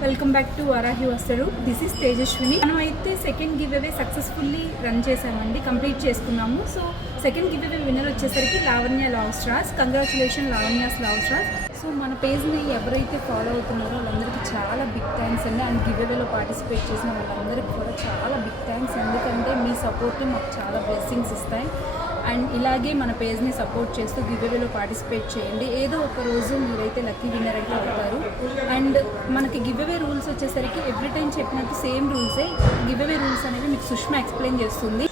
Welcome back to Varahi వస్తారు. This is Tejaswini. మనం అయితే second giveaway successfully run చేసామండి, కంప్లీట్ చేసుకున్నాము. So second giveaway winner వచ్చేసరికి Lavanya love stars. Congratulation Lavanya's love stars. So మన పేజ్ని ఎవరైతే ఫాలో అవుతున్నారో వాళ్ళందరికీ చాలా బిగ్ థ్యాంక్స్ అండి. అండ్ గివ్ అవేలో పార్టిసిపేట్ చేసిన వాళ్ళందరికీ కూడా చాలా బిగ్ థ్యాంక్స్, ఎందుకంటే మీ సపోర్ట్ మాకు చాలా బ్లెస్సింగ్స్ ఇస్తాయి. అండ్ ఇలాగే మన పేజ్ని సపోర్ట్ చేస్తూ గివ్ అవేలో పార్టిసిపేట్ చేయండి. ఏదో ఒక రోజు మీరైతే లక్కీ విన్నర్ అయితే అవుతారు. అండ్ మనకి గివ్ అవే రూల్స్ వచ్చేసరికి ఎవ్రీ టైం చెప్పినట్టు సేమ్ రూల్సే. గివ్ అవే రూల్స్ అనేవి మీకు సుష్మా ఎక్స్ప్లెయిన్ చేస్తుంది.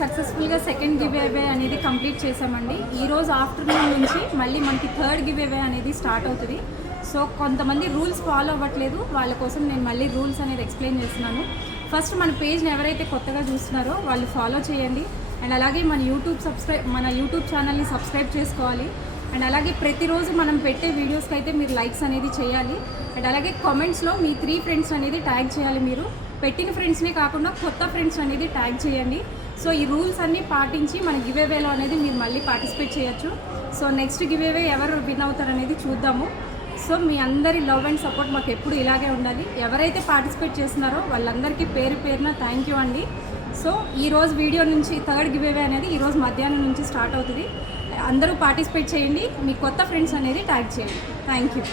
సక్సెస్ఫుల్గా సెకండ్ గివ్ అవే అనేది కంప్లీట్ చేసామండి. ఈరోజు ఆఫ్టర్నూన్ నుంచి మళ్ళీ మనకి థర్డ్ గివ్ అవే అనేది స్టార్ట్ అవుతుంది. సో కొంతమంది రూల్స్ ఫాలో అవ్వట్లేదు, వాళ్ళ కోసం నేను మళ్ళీ రూల్స్ అనేది ఎక్స్ప్లెయిన్ చేస్తున్నాను. ఫస్ట్ మన పేజ్ని ఎవరైతే కొత్తగా చూస్తున్నారో వాళ్ళు ఫాలో చేయండి. అండ్ అలాగే మన యూట్యూబ్ ఛానల్ని సబ్స్క్రైబ్ చేసుకోవాలి. అండ్ అలాగే ప్రతిరోజు మనం పెట్టే వీడియోస్కి అయితే మీరు లైక్స్ అనేది చేయాలి. అండ్ అలాగే కామెంట్స్లో మీ 3 ఫ్రెండ్స్ అనేది ట్యాగ్ చేయాలి. మీరు పెట్టిన ఫ్రెండ్స్నే కాకుండా కొత్త ఫ్రెండ్స్ అనేది ట్యాగ్ చేయండి. సో ఈ రూల్స్ అన్నీ పాటించి మన గివ్ అవేలో అనేది మీరు మళ్ళీ పార్టిసిపేట్ చేయొచ్చు. సో నెక్స్ట్ గివ్ అవే ఎవరు విన్ అవుతారు అనేది చూద్దాము. సో మీ అందరి లవ్ అండ్ సపోర్ట్ మాకు ఎప్పుడు ఇలాగే ఉండాలి. ఎవరైతే పార్టిసిపేట్ చేస్తున్నారో వాళ్ళందరికీ పేరు పేరున థ్యాంక్ యూ అండి. సో ఈరోజు వీడియో నుంచి థర్డ్ గివ్ అవే అనేది ఈరోజు మధ్యాహ్నం నుంచి స్టార్ట్ అవుతుంది. అందరూ పార్టిసిపేట్ చేయండి, మీ కొత్త ఫ్రెండ్స్ అనేది ట్యాగ్ చేయండి. Thank you.